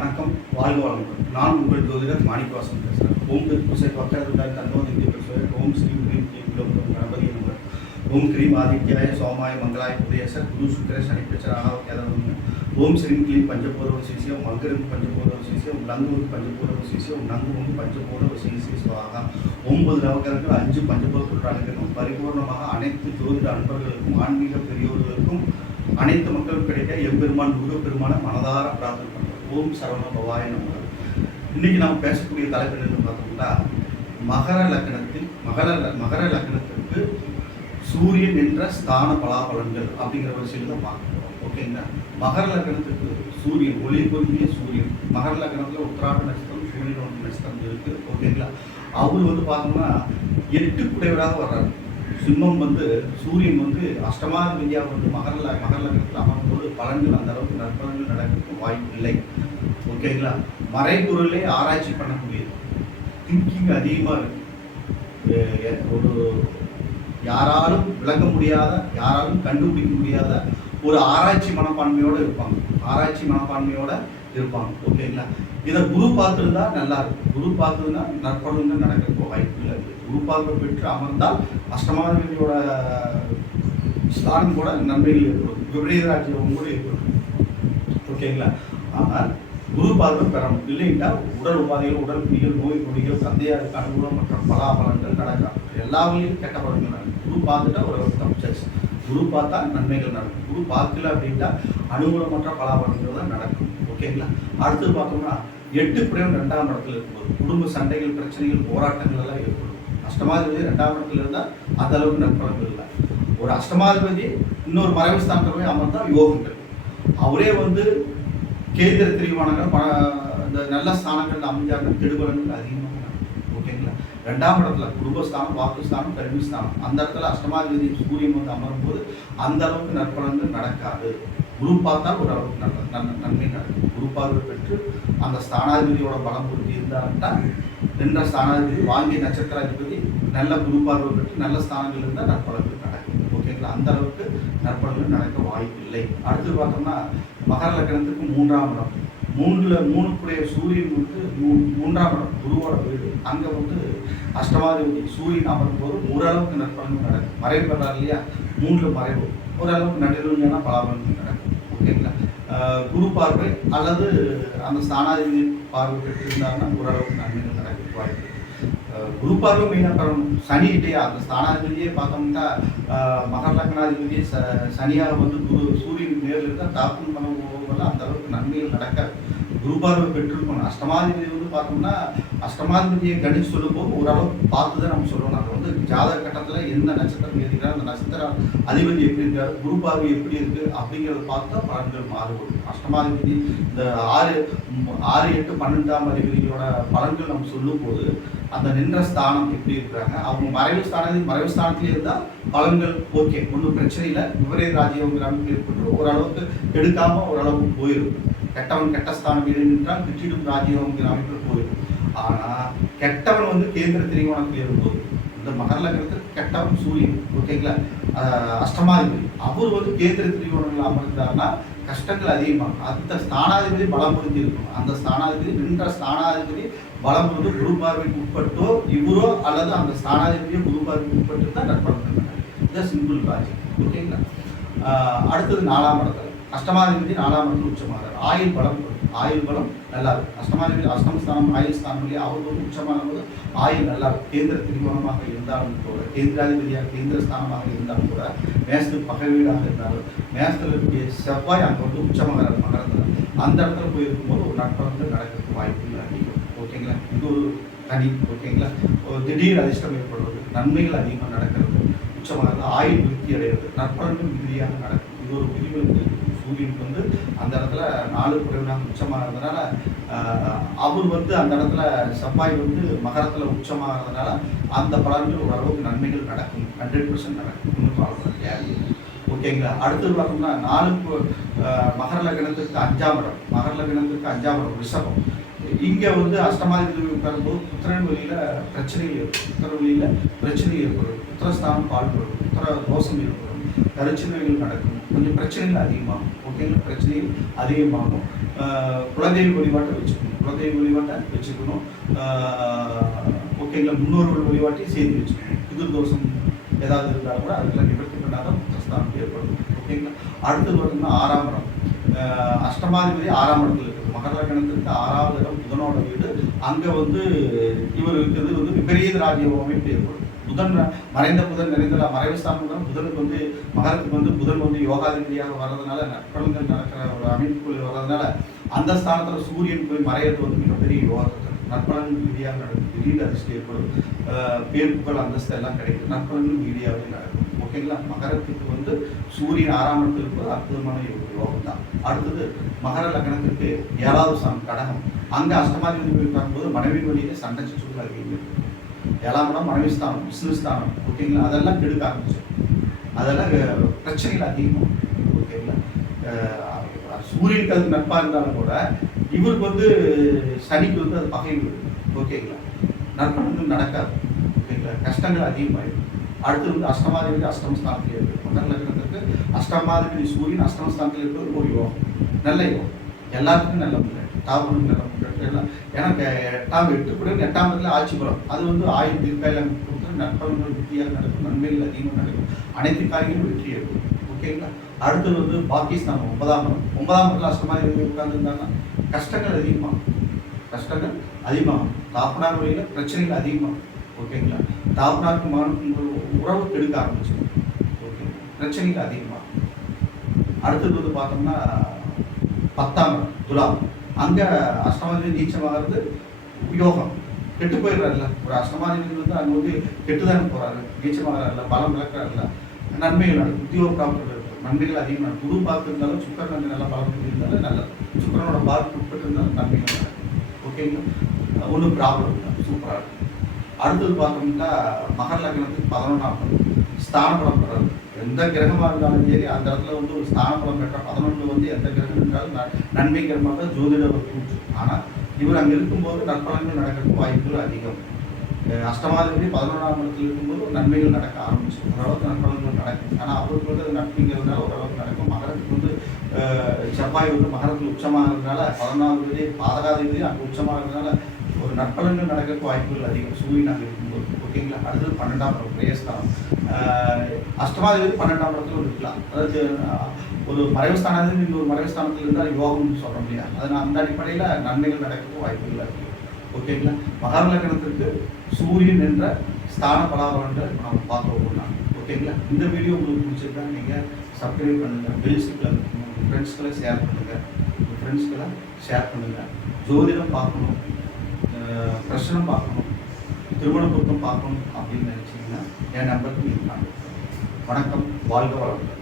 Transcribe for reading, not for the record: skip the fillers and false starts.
வணக்கம், வாழ்க வளமுடன். நான் உங்கள் ஜோதிடர் மாணிக்கவாசன் பேசுகிறேன். ஓம் பூசை பக்கத்தாய் தன்னோதி பேசுகிறேன். ஓம் ஸ்ரீ கிரீம் கிலோமீட்டர் கணபதி நம்பர். ஓம் கிரீம் ஆதித்யாய சோமாய மங்களாய புதேச குரு சுக்கர சனிப்பிச்சர் ஆனவ ஓம் ஸ்ரீம் கிளீம் பஞ்சபூர்வ சீசியம் மங்கரம் பஞ்சபூர்வ சீசியம் லங்கு பஞ்சபூர்வ சீசியம் நங்கு பஞ்சபூர்வ சீசி சுவாகா. 9 நவகரங்கள் 5 பஞ்சபூர்வ பரிபூர்ணமாக அனைத்து ஜோதிட அன்பர்களுக்கும் ஆன்மீக பெரியோர்களுக்கும் அனைத்து மக்களும் கிடைக்க எம்பெருமான் முருகப்பெருமான மனதார பிரார்த்தனை பண்ணுறோம். ஓம் சரவண பவாய நமக. இன்னைக்கு நாம் பேசக்கூடிய தலைப்பு என்னன்னு பார்த்தோம்னா, மகர லக்னத்திற்கு சூரியன் என்ற ஸ்தான பலாபலன்கள் அப்படிங்கிற விஷயம் தான் பார்க்க போகிறோம். ஓகேங்களா? மகர லக்னத்துக்கு சூரியன், ஒளி பொருந்திய சூரியன், மகர லக்னத்தில் உத்திராட நட்சத்திரம், சூரியன் நட்சத்திரம் இருக்குது. ஓகேங்களா? அவர் பார்த்தோம்னா 8 குடைவராக வர்றாரு. சிம்மம் சூரியன் அஷ்டமாதிபதியாக மகர லக்னத்தில் அமரும்போது பலன்கள் அந்த அளவுக்கு நற்பலன்கள் நடக்கிறதுக்கு வாய்ப்பு இல்லை. ஓகேங்களா? மறைபொருளே ஆராய்ச்சி பண்ணக்கூடியது, திங்கிங் அதிகமாக இருக்கு. ஒரு யாராலும் விளங்க முடியாத, யாராலும் கண்டுபிடிக்க முடியாத ஒரு ஆராய்ச்சி மனப்பான்மையோடு இருப்பாங்க. ஓகேங்களா? இதை குரு பார்த்துருந்தா நல்லா இருக்கும். குரு பார்த்துருந்தா நற்பலன்கள் நடக்கிறதுக்கு வாய்ப்பு இல்லை. குரு பார்வை பெற்று அமர்ந்தால் அஷ்டமாதிபதியோட ஸ்தானம் கூட நன்மைகள் ஏற்படும், விபரீத ராஜ்யம் கூட ஏற்படும். ஓகேங்களா? ஆனால் குரு பார்வை பெறணும். இல்லைன்னா உடல் உபாதைகள், உடல் பிடிகள், நோய் நொடிகள், சந்தையாருக்கு அனுகூலம் மற்றும் பலாபலன்கள் நடக்கலாம். எல்லா வழியும் கெட்ட பலன்கள் நடக்கும். குரு பார்த்துட்டா ஒரு தப்பிச்சாச்சு. குரு பார்த்தா நன்மைகள் நடக்கும். குரு பார்க்கல அப்படின்ட்டா அனுகூலமற்ற பலாபலன்கள் தான் நடக்கும். ஓகேங்களா? அடுத்து பார்த்தோம்னா 8 குடைவன் 2ஆம் இடத்துல இருக்கும்போது குடும்ப சண்டைகள், பிரச்சனைகள், போராட்டங்கள் எல்லாம் ஏற்படும். அஷ்டமாதிபதி 2ஆம் இடத்துல இருந்தால் அந்த அளவுக்கு நற்பலன்கள் இல்லை. ஒரு அஷ்டமாதிபதி இன்னொரு மறைவு ஸ்தானத்தில் போய் அமர்ந்தால் யோகங்கள். அவரே கேந்திர திரிவானங்கள் இந்த நல்ல ஸ்தானங்கள் அமைஞ்சாங்க, கெடுபலன்கள் அதிகமாக நடக்கும். ஓகேங்களா? 2ஆம் இடத்துல குடும்பஸ்தானம், வாக்குஸ்தானம், கல்விஸ்தானம், அந்த இடத்துல அஷ்டமாதிபதி சூரியன் அமரும் போது அந்த அளவுக்கு நற்பலன்கள் நடக்காது. குரு பார்த்தால் ஓரளவுக்கு நன்மை நடக்கும். குரு பார்வை பெற்று அந்த ஸ்தானாதிபதியோட பலம் பொருத்தி இருந்தாங்கன்னா, நின்ற ஸ்தானாதிபதி வாங்கிய நட்சத்திராதிபதி நல்ல குரு பார்வை பெற்று நல்ல ஸ்தானங்கள் இருந்தால் நற்பலன்கள் நடக்கும். ஓகேங்களா? அந்த அளவுக்கு நற்பலன்கள் நடக்க வாய்ப்பு இல்லை. அடுத்து பார்த்தோம்னா மகர லக்னத்துக்கு 3ஆம் இடம். 3 சூரியன் 3ஆம் இடம் குருவோட வீடு. அங்கே அஷ்டமாதிபதி சூரியன் அமரும் போது ஓரளவுக்கு நற்பலன்கள் நடக்கும். மறைவு பெறார் இல்லையா? 3 மறைவு ஓரளவுக்கு நடுநிலையான பலாபலன்கள் நடக்கும். ஓகேங்களா? குரு பார்வை அல்லது அந்த ஸ்தானாதிபதி பார்வை பெற்றிருந்தாங்கன்னா ஓரளவுக்கு நன்மைகள் நடக்க வாய்ப்பு. குரு பார்வை மெயினாக பெறணும். சனி இல்லையா? அந்த ஸ்தானாதிபதியே பார்த்தோம்னா மகர லக்னாதிபதியே சனியாக சூரியன் நேரில் இருந்தால் தாக்கம் பண்ண போகல அந்த அளவுக்கு நன்மைகள் நடக்காது. குரு பார்வை பெற்றிருக்கணும். அஷ்டமாதிபதி பார்த்தோம்னா அஷ்டமாதிபதியை கணிச்சு சொல்லும் போது ஓரளவுக்கு பார்த்து தான் நம்ம சொல்லணும். அது ஜாதக கட்டத்தில் எந்த நட்சத்திரம் இருக்கிறார், அந்த நட்சத்திர அதிபதி எப்படி இருக்காரு, குரு பார்வை எப்படி இருக்கு அப்படிங்கிறத பார்த்து தான் பலன்கள் மாறுபடும். அஷ்டமாதிபதி இந்த 6, 8, 12ஆம் அதிபதிகளோட பலன்கள் நம்ம சொல்லும் போது அந்த நின்ற ஸ்தானம் எப்படி இருக்கிறாங்க, அவங்க மறைவு ஸ்தானத்திலே இருந்தால் பலன்கள் ஓகே, ஒன்றும் பிரச்சனை இல்லை. விபரீத ராஜ்யம் அமைப்பு ஏற்பட்டு ஓரளவுக்கு எடுக்காம ஓரளவுக்கு போயிடும். கெட்டவன் கெட்ட ஸ்தானம் நின்றால் கிட்டிடும் ராஜ்யம் அமைப்பில் போயிடும். ஆனால் கெட்டவன் கேந்திர திரிகோணத்தில் இருக்கும்போது இந்த மகர லக்னத்துக்கு கெட்டவன் சூரியன். ஓகேங்களா? அஷ்டமாதிபதி அவர் கேந்திர திரிகோணங்கள் அமர்ந்தாருன்னா கஷ்டங்கள் அதிகமாகும். அந்த ஸ்தானாதிபதி பலம் புரிஞ்சு இருக்கணும். அந்த ஸ்தானாதிபதி நின்ற ஸ்தானாதிபதி பலம் குரு பார்வைக்கு உட்பட்டோ இவரோ அல்லது அந்த ஸ்தானாதிபதியோ குரு பார்வைக்கு உட்பட்டு தான் நற்பலன்கள். இதுதான் சிம்பிள் லாஜிக். ஓகேங்களா? அடுத்தது 4ஆம் இடத்துல அஷ்டமாதிபதி 4ஆம் இடத்துல உச்சமாகிறார். ஆயுள் பலம் நல்லா இருக்கும். அஷ்டமாதிபதி அஷ்டமஸ்தானம் ஆயுள் ஸ்தானம் இல்லையா? அவர் உச்சமாகும் போது ஆயுள் நல்லா இருக்கும். கேந்திர திரிகோணமாக இருந்தாலும் கூட, கேந்திராதிபதியாக கேந்திர ஸ்தானமாக இருந்தாலும் கூட, மேசத்துக்கு பகை வீடாக இருந்தாலும், மேசத்தில் இருக்கக்கூடிய செவ்வாய் அங்கே உச்சமாகிறார் மகரத்தில். அந்த இடத்துல போயிருக்கும்போது ஒரு நற்பலன்கள் நடக்கிறதுக்கு வாய்ப்புகள் அதிகம். ஓகேங்களா? இது ஒரு தனி. ஓகேங்களா? திடீர் அதிர்ஷ்டம் ஏற்படுவது, நன்மைகள் அதிகமாக நடக்கிறது, உச்சமாகிறது, ஆயுள் விருத்தி அடைகிறது, நற்பலன்கள் மிகுதியாக நடக்கும். இது ஒரு விதிவிலக்கு. சூரியனுக்கு அந்த இடத்துல 4 குடைவனாக உச்சமாகிறதுனால அவர் அந்த இடத்துல செவ்வாய் மகரத்தில் உச்சமாகிறதுனால அந்த பலன்கள் ஓரளவுக்கு நன்மைகள் நடக்கும். 100% நடக்கும். இன்னும் பலன் தேவை. ஓகேங்களா? அடுத்தது பார்த்தோம்னா 4 மகர லக்னத்துக்கு 5ஆம் இடம். மகர லக்னத்துக்கு 5ஆம் இடம் ரிஷபம். இங்கே வந்து அஷ்டமாதிபதி உட்காரும்போது புத்திரன் வழியில் பிரச்சனைகள் ஏற்படும், புத்திர வழியில் பிரச்சனை ஏற்படும், புத்திரஸ்தானம் பாடுபடும், புத்திர தோஷம் ஏற்படும், கருச்சினைகள் நடக்கும், கொஞ்சம் பிரச்சனைகள் அதிகமாகும். ஓகேங்களா, பிரச்சனைகள் அதிகமாகும். குலதெய்வ வழிபாட்டை வச்சுக்கணும், குலதெய்வ வழிபாட்டை வச்சுக்கணும். ஓகேங்களா, முன்னோர்கள் வழிபாட்டையும் சேர்த்து வச்சுக்கணும். பிதிர் தோஷம் ஏதாவது இருந்தாலும் கூட அதுக்கெல்லாம் நிவர்த்தி பண்ணாதான் புத்திரஸ்தானம் ஏற்படும். ஓகேங்களா. அடுத்தது பார்த்தீங்கன்னா 6ஆம் இடம். அஷ்டமாதிபதி 6ஆம் இடத்துல இருக்குது. மகர லக்னத்துக்கு 6வது இடம் புதனோட வீடு. அங்கே வந்து இவர் இருக்கிறது வந்து விபரீத ராஜ்ய அமைப்பு ஏற்படும். புதன் மறைந்த புதன் நிறைந்த மறைவு ஸ்தானம் புதனுக்கு வந்து மகரத்துக்கு வந்து புதன் வந்து யோகாதிபதியாக வர்றதுனால நற்பலன்கள் நடக்கிற ஒரு அமைப்புக்குள் வர்றதுனால அந்த ஸ்தானத்தில் சூரியன் போய் மறையிறது வந்து மிகப்பெரிய யோகத்தை நற்பலன்கள் ரீதியாக நடக்கும். திடீர் அதிர்ஷ்டம் ஏற்படும், பேர் புகழ் அந்தஸ்து எல்லாம் கிடைக்கும், நற்பலன்கள் ரீதியாகவே நடக்கும். ஓகேங்களா. மகரத்துக்கு வந்து சூரியன் 6ஆம் இடத்தில் இருப்பது அற்புதமான யோகம் தான். அடுத்தது மகர லக்னத்துக்கு 7வது ஸ்தானம் கடகம். அங்கே அஷ்டமாதிபதி பார்க்கும்போது மனைவி வழியில சண்டை சச்சுக்கள் அதிகம். 7ஆம் இடம் மனைவி ஸ்தானம், பிசினஸ் ஸ்தானம். ஓகேங்களா. அதெல்லாம் கெடுக்க ஆரம்பிச்சு, அதெல்லாம் பிரச்சனைகள் அதிகமாகும். ஓகேங்களா. சூரியனுக்கு அது நட்பாக இருந்தாலும் கூட இவருக்கு வந்து சனிக்கு வந்து அது பகை விடும். ஓகேங்களா. நற்பலன்கள் நடக்காது. ஓகேங்களா. கஷ்டங்கள் அதிகமாகிடும். அடுத்து வந்து அஷ்டமாதிபதி அஷ்டமஸ்தானத்தில் இருக்குது. மகர லக்னத்துக்கு அஷ்டமாதிபதி சூரியன் அஷ்டமஸ்தானத்தில் இருக்கிறது ஒரு யோகம், நல்ல யோகம், எல்லாத்துக்கும் நல்ல முன்னேற்றம், தாபனுக்கு நல்ல முன்னேற்றம் எல்லாம். ஏன்னா 8 கூட 8ஆம் இடத்துல ஆட்சி பலம், அது வந்து ஆயுள் தீர்க்காயம் கொடுத்து நற்பலன்கள் வெற்றியாக நடக்கும், நன்மைகள் அதிகமாக நடக்கும், அனைத்து காரியங்களும் வெற்றி ஏற்படும். ஓகேங்களா. அடுத்தது வந்து பாகிஸ்தான் 9ஆம் இடம். 9ஆம் இடத்துல அஷ்டமாதிபதி உட்கார்ந்துருந்தாங்கன்னா கஷ்டங்கள் அதிகமாகும், கஷ்டங்கள் அதிகமாகும். தாப்பனார் வழியில் பிரச்சனைகள் அதிகமாகும். ஓகேங்களா. தாப்பனாருக்கு மகனுக்கு உறவு கெடுக்க ஆரம்பிச்சிடும். ஓகேங்களா. பிரச்சனைகள் அதிகமாகும். அடுத்தது வந்து பார்த்தோம்னா 10ஆம் இடம் துலாம். அங்கே அஷ்டமாதிபதி நீச்சமாகிறது யோகம், கெட்டு போயிடுறாருல. ஒரு அஷ்டமாதிபதி வந்து அங்கே வந்து கெட்டுதானே போகிறாரு, நீச்சமாகறாருல, பலம் விளக்குறாருல, நன்மைகள் நடக்கும், உத்தியோக பிராப்திகள் இருக்கும், நன்மைகள் அதிகமாக. குரு பார்த்து இருந்தாலும் சுக்கரன் நல்லா பலம் இருந்தாலும் நல்லது, சுக்கரனோட பார்த்து உட்பட்டு இருந்தாலும் நன்மைகள் நடக்கும். ஓகேங்களா. ஒன்றும் ப்ராப்ளம் இல்லை, சூப்பராக இருக்கும். அடுத்தது பார்த்தோம்னா மகர லக்னத்துக்கு 11ஆம் இடம் ஸ்தான பலம் பெறாது. எந்த கிரகமாக இருந்தாலும் சரி அந்த இடத்துல வந்து ஒரு ஸ்தான பலம் பெற்ற 11 வந்து எந்த கிரகம் இருந்தாலும் நன்மைங்கிற மாதிரி தான் ஜோதிட கூற்று. ஆனால் இவர் அங்கே இருக்கும்போது நற்பலன்கள் நடக்கிறதுக்கு வாய்ப்புகள் அதிகம். அஷ்டமாதிபதி 11ஆம் இடத்துல இருக்கும்போது நன்மைகள் நடக்க ஆரம்பிச்சு, ஓரளவுக்கு நற்பலன்கள் நடக்கும். ஆனால் அவருக்கு வந்து அது நட்புங்கிறதுனால ஓரளவுக்கு நடக்கும். மகரத்துக்கு வந்து செவ்வாய் வந்து மகரத்தில் உச்சமாகிறதுனால 11ஆவது பாதகாதிபதி அங்கே உச்சமாகிறதுனால ஒரு நற்பலன்கள் நடக்கிறதுக்கு வாய்ப்புகள் அதிகம் சூரியன் அங்கே இருக்கும்போது. ஓகேங்களா. அடுத்தது 12ஆம் இடம் பிரயஸ்தானம். அஷ்டமாதிபதி 12ஆம் இடத்துல இருக்கலாம். அதாவது ஒரு மறைவுஸ்தானத்தில் இன்னொரு மறைவுஸ்தானத்தில் இருந்தால் யோகம்னு சொல்ல முடியாது. அதனால் அந்த அடிப்படையில் நன்மைகள் நடக்கிறதுக்கு வாய்ப்புகள் அதிகம். ஓகேங்களா. மகர லக்னத்திற்கு சூரியன் என்ற ஸ்தான பலாபலன்களை இப்போ நம்ம பார்த்துருக்கோம்னா. ஓகேங்களா. இந்த வீடியோ உங்களுக்கு பிடிச்சிருக்கா நீங்கள் சப்ஸ்கிரைப் பண்ணுங்கள், பெல்ஸுக்கில் உங்கள் ஃப்ரெண்ட்ஸ்களை ஷேர் பண்ணுங்கள், உங்கள் ஃப்ரெண்ட்ஸ்களை ஷேர் பண்ணுங்கள். ஜோதிடம் பார்க்கணும், பிரச்சனை பார்க்கணும், திருமண பொருத்தம் பார்க்கணும் அப்படின்னு நினச்சிங்கன்னா என் நம்பருக்கு நீங்கள் காண்பிக்கலாம். வணக்கம், வாழ்க வளமுடன்.